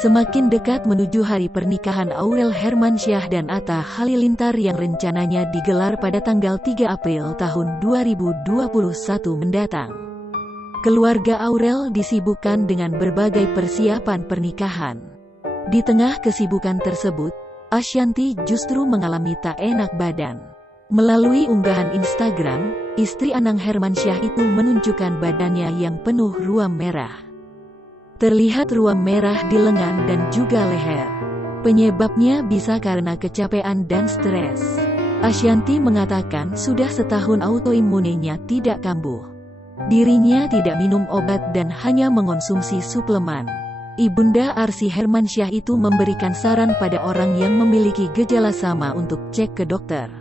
Semakin dekat menuju hari pernikahan Aurel Hermansyah dan Atta Halilintar yang rencananya digelar pada tanggal 3 April tahun 2021 mendatang. Keluarga Aurel disibukkan dengan berbagai persiapan pernikahan. Di tengah kesibukan tersebut, Ashanty justru mengalami tak enak badan. Melalui unggahan Instagram, istri Anang Hermansyah itu menunjukkan badannya yang penuh ruam merah. Terlihat ruam merah di lengan dan juga leher. Penyebabnya bisa karena kecapean dan stres. Ashanty mengatakan sudah setahun autoimunenya tidak kambuh. Dirinya tidak minum obat dan hanya mengonsumsi suplemen. Ibunda Arsy Hermansyah itu memberikan saran pada orang yang memiliki gejala sama untuk cek ke dokter.